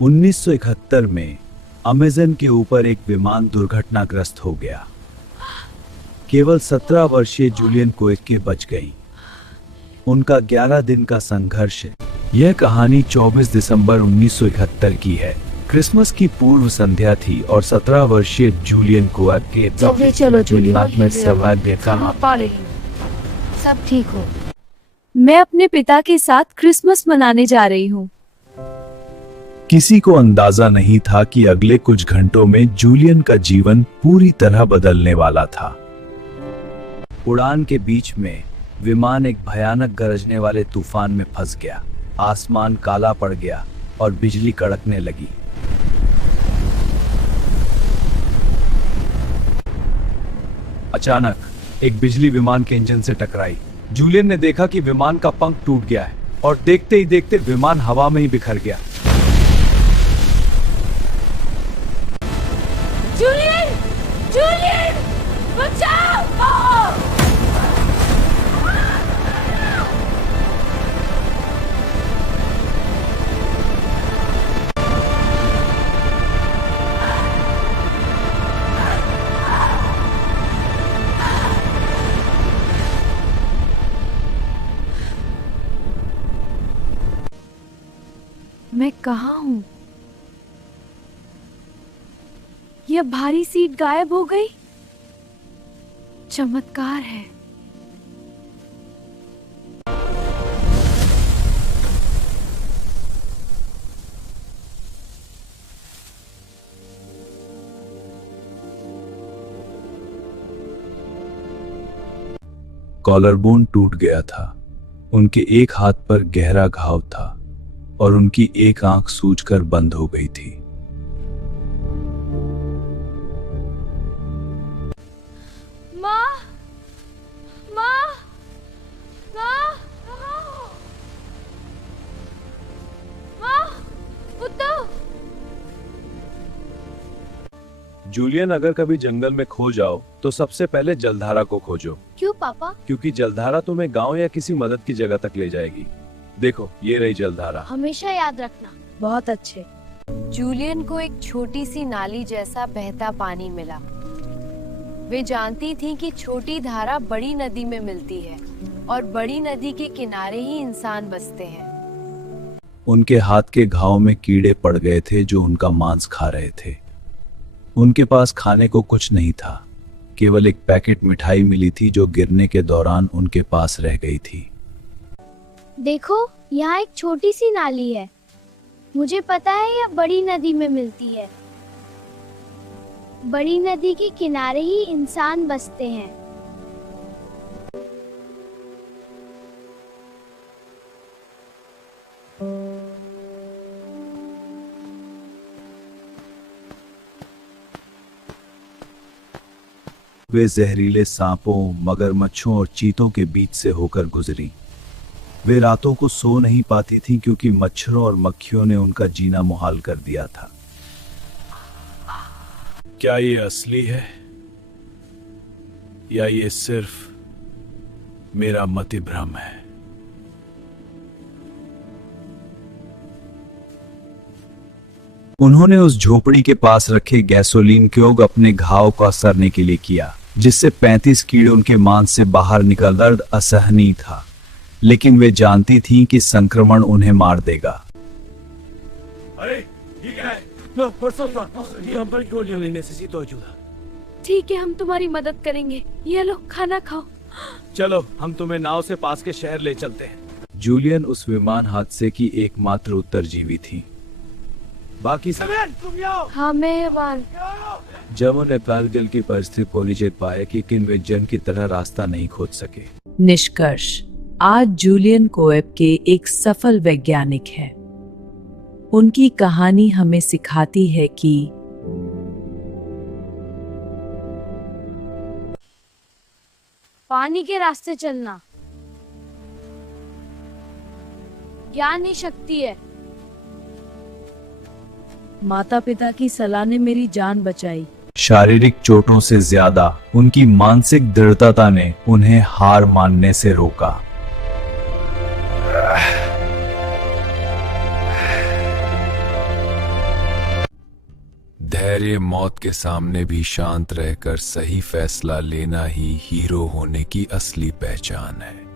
1971 में अमेज़न के ऊपर एक विमान दुर्घटनाग्रस्त हो गया। केवल 17 वर्षीय जूलियन कोएके बच गई। उनका 11 दिन का संघर्ष। यह कहानी 24 दिसंबर 1971 की है। क्रिसमस की पूर्व संध्या थी और 17 वर्षीय जूलियन कोएके चलो जूलियन में सवार देखा। सब ठीक हो। मैं अपने पिता के साथ क्रिसमस मनाने जा रही हूँ। किसी को अंदाजा नहीं था कि अगले कुछ घंटों में जूलियन का जीवन पूरी तरह बदलने वाला था। उड़ान के बीच में विमान एक भयानक गरजने वाले तूफान में फंस गया। आसमान काला पड़ गया और बिजली कड़कने लगी। अचानक एक बिजली विमान के इंजन से टकराई। जूलियन ने देखा कि विमान का पंख टूट गया है और देखते ही देखते विमान हवा में ही बिखर गया। जूलियन! जूलियन! बचाओ! मैं कहाँ हूँ? यह भारी सीट गायब हो गई। चमत्कार है। कॉलरबोन टूट गया था। उनके एक हाथ पर गहरा घाव था और उनकी एक आंख सूजकर बंद हो गई थी। माँ! माँ! माँ! माँ! उठो! जूलियन, अगर कभी जंगल में खो जाओ तो सबसे पहले जलधारा को खोजो। क्यों पापा? क्योंकि जलधारा तुम्हें गांव या किसी मदद की जगह तक ले जाएगी। देखो, ये रही जलधारा। हमेशा याद रखना। बहुत अच्छे। जूलियन को एक छोटी सी नाली जैसा बहता पानी मिला। वे जानती थी कि छोटी धारा बड़ी नदी में मिलती है और बड़ी नदी के किनारे ही इंसान बसते हैं। उनके हाथ के घाव में कीड़े पड़ गए थे जो उनका मांस खा रहे थे। उनके पास खाने को कुछ नहीं था। केवल एक पैकेट मिठाई मिली थी जो गिरने के दौरान उनके पास रह गई थी। देखो, यहाँ एक छोटी सी नाली है। मुझे पता है यह बड़ी नदी में मिलती है। बड़ी नदी के किनारे ही इंसान बसते हैं। वे जहरीले सांपों, मगरमच्छों और चीतों के बीच से होकर गुजरी। वे रातों को सो नहीं पाती थीं क्योंकि मच्छरों और मक्खियों ने उनका जीना मुहाल कर दिया था। क्या ये असली है या ये सिर्फ मेरा मति भ्रम है? उन्होंने उस झोपड़ी के पास रखे गैसोलीन क्योग अपने घाव को असरने के लिए किया, जिससे 35 कीड़े उनके मांस से बाहर निकल। दर्द असहनीय था, लेकिन वे जानती थीं कि संक्रमण उन्हें मार देगा। अरे, ये क्या है? ठीक है, हम तुम्हारी मदद करेंगे। ये लो, खाना खाओ। चलो, हम तुम्हें नाव से पास के शहर ले चलते हैं। जूलियन उस विमान हादसे की एकमात्र उत्तरजीवी थी। बाकी सब हाँ, मैं जब उन्हें पैदल की परिस्थिति को नीचे पाया कि वे जन की तरह रास्ता नहीं खोज सके। निष्कर्ष: आज जूलियन कोएके एक सफल वैज्ञानिक है। उनकी कहानी हमें सिखाती है कि पानी के रास्ते चलना ज्ञान ही शक्ति है। माता पिता की सलाह ने मेरी जान बचाई। शारीरिक चोटों से ज्यादा उनकी मानसिक दृढ़ता ने उन्हें हार मानने से रोका। धैर्य मौत के सामने भी शांत रहकर सही फैसला लेना ही हीरो होने की असली पहचान है।